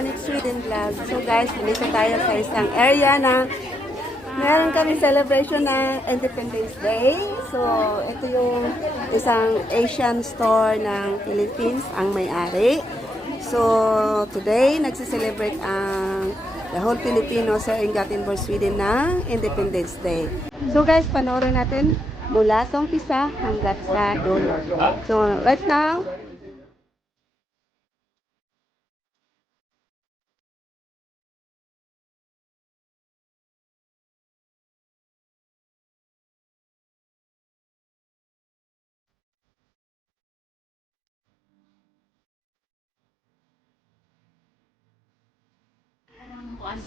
Kalarnik Sweden Vlog. So guys, dito tayo sa isang area na meron kami celebration ng Independence Day. So ito yung isang Asian store ng Philippines ang may-ari. So today, nagsiselebrate ang the whole Filipinos in Gothenburg, Sweden ng Independence Day. So guys, panoorin natin mula sa umpisa hanggang sa dulo. So right now,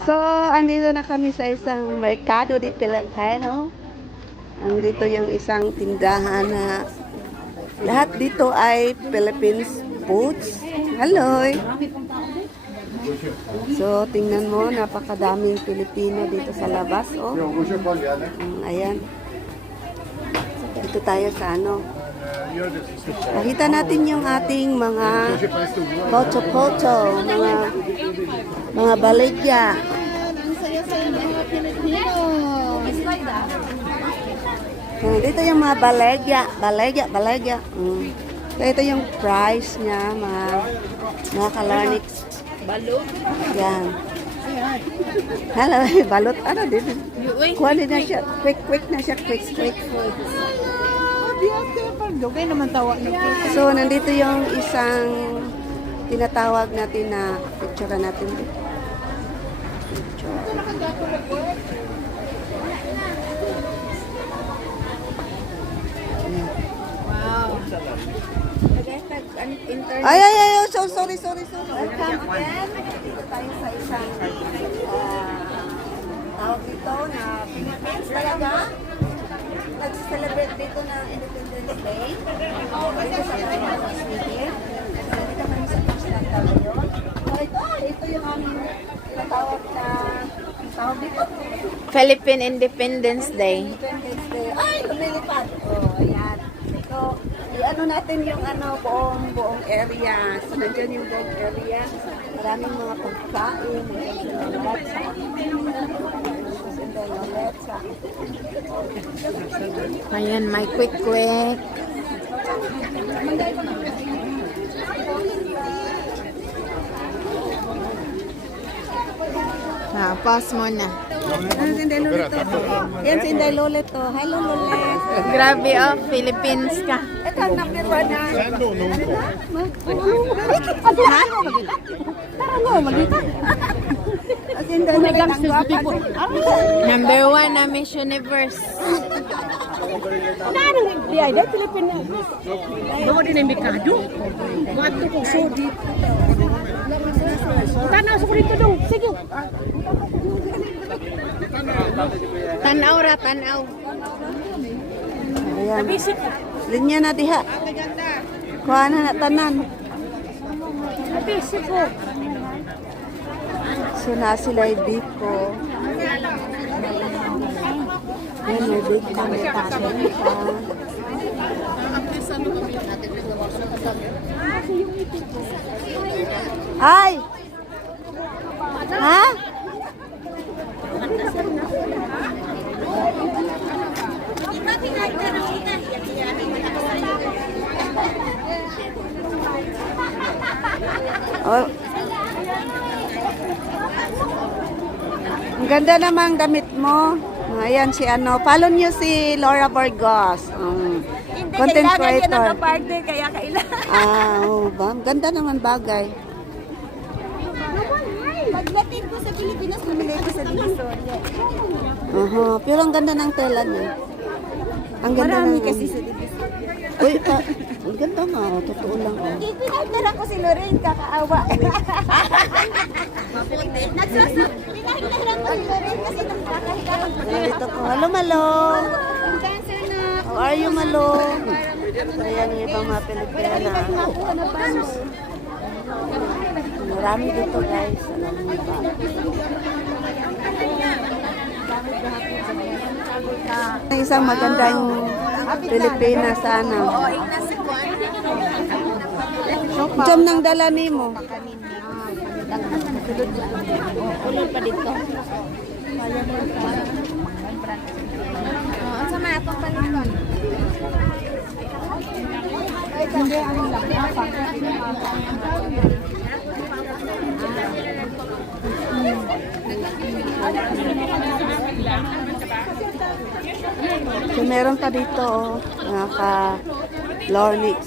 so, andito na kami sa isang Mercado de Pilipino. Andito yung isang tindahan na lahat dito ay Philippines foods. Hello! So, tingnan mo, napakadaming Pilipino dito sa labas. Oh. Ayan. Dito tayo sa ano. Nakita natin yung ating mga pocho-pocho, mga baligya. Dito yung mga baligya. So, ito yung price niya, mga Kalarnik. Balot? Yan. Hello, balot. Ano dito? Kuha na siya. Quick na siya. Quick. Dugay naman tawa na. So, nandito yung isang tinatawag natin na picture natin dito. Wow. Ay, so sorry. Welcome again. Dito tayo sa isang tawag dito na Philippines talaga. Nag-celebrate dito ng Independence Day. Dito sa Philippines Sweden. Dito kami sa Islanda ngayon. Ito yung aming tinatawag na tawag dito. Philippine Independence Day. Independence Day. Ay, lumilipad. Oh, ayan. So, i-ano natin yung buong area. So, nandiyan yung buong area. Maraming mga pagkain. Ayan, may quick. Pause mo na. Ano si Inday Lolet to? Yan si Inday Lolet to. Hello, Lolet. Grabe oh, Philippines ka. Ito ang number 1 na. Tara magita. As in, Inday Lolet ang guwapa. Number 1 na Miss Universe. Di ay, dahil Pilipina. Bawa din ang Mikado. Wato kong sodi. Tanaw sa kurito dong. Sige. Tanaw. Ayan. Linya na diha. Kuha na tanan. Napisip ko. So, na sila yung beef ko. Ayan, may beef ko. May passion pa. Ay! Ha? Oh. Ang ganda namang damit mo. Ayan si ano. Follow niyo si Laura Burgos. Content creator. Partner, kaya kailangan. Oo ba? Ang ganda naman bagay. Pagdating ko sa Pilipinas, bumili ko sa Divisoria. Pero ang ganda ng tela niya. Ang ganda Marami ng... kasi sa Divisoria. Uy, ang ganda nga. Totoo lang. Pinagdala ko si Lorraine, kakaawa. Pinagdala ko si Lorraine kasi nang kakahilangan ko. Dito ko. Hello, Malo. Cancer na. How are you, Malo? Ayan yung ibang mga Pilipina. Marami dito, guys. Alam niyo ba? Isang magandang Pilipina sana. Jam nang dala nimo. Ulol pa dito. Ang sama atong paliton. Hindi, ano lang. So, meron pa dito, naka-Lornix.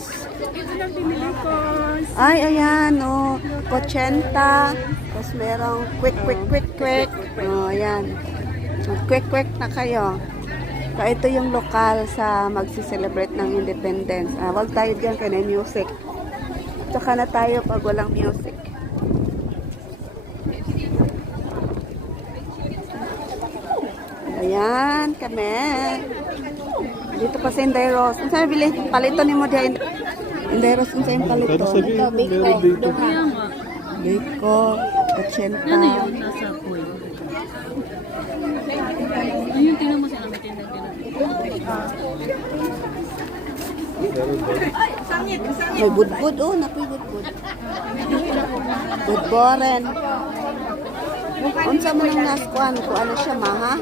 Ay, ayan, oh. 80. Tapos merong quick. Oh, ayan. Quick na kayo. So, ito yung lokal sa magsi-celebrate ng independence. Wag tayo dyan kaya music. Tsaka na tayo pag walang music. Ayan, kami. Dito pa sa Inderos. Ang sabi, palito ni mo diyan. Inderos, ang sabi palito. Ito, Biko. Biko, 80. Ano yun? Nasa pool. Ayun, tingnan mo sila may tindag din. May budbud, oh, napoy budbud. Budboren. Unsa mo nang naskuan ko ano siya maha?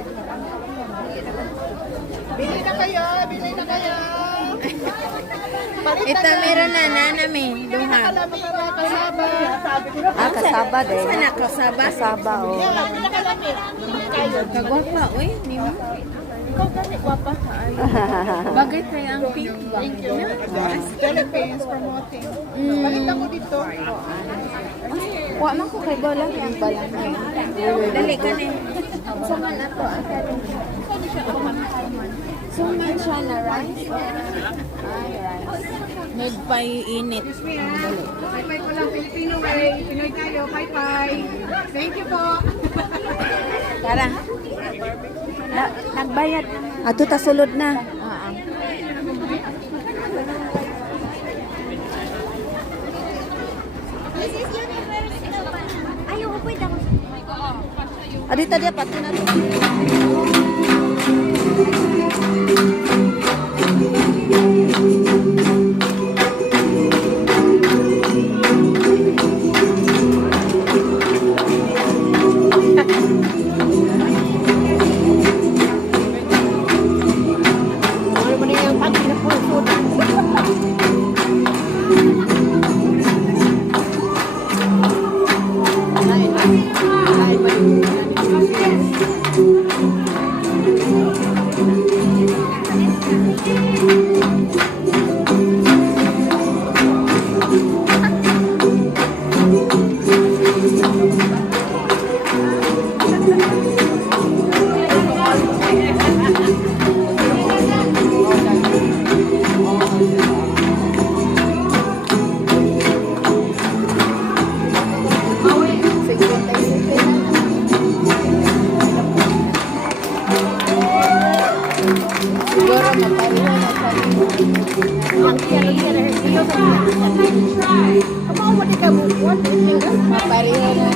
Bili na kayo. Ito, meron na nanami. Duha. Kasaba din. Sana kasaba. Kasaba, oh. Kagwapa, uy. Nimo. Ikaw gani, gwapa. Bagay kayo ang pink ba? Philippines promoting. Palit ako dito. Wa man ko kay bola ang balang. Dali ka ni. Sa man ato akali. So man siya na rice. Ay, rice. Made by init. Bye-bye ko lang, Filipino way. Pinoy tayo, bye-bye. Thank you po. Tara. Nagbayad na. Ato ta sulod na. This is university ba? Ayaw ko pwede ako. Adita dia pati na to. Siguro mapariho na sa ang kira-kira. Kamu mau dikabubuan? Mapariho na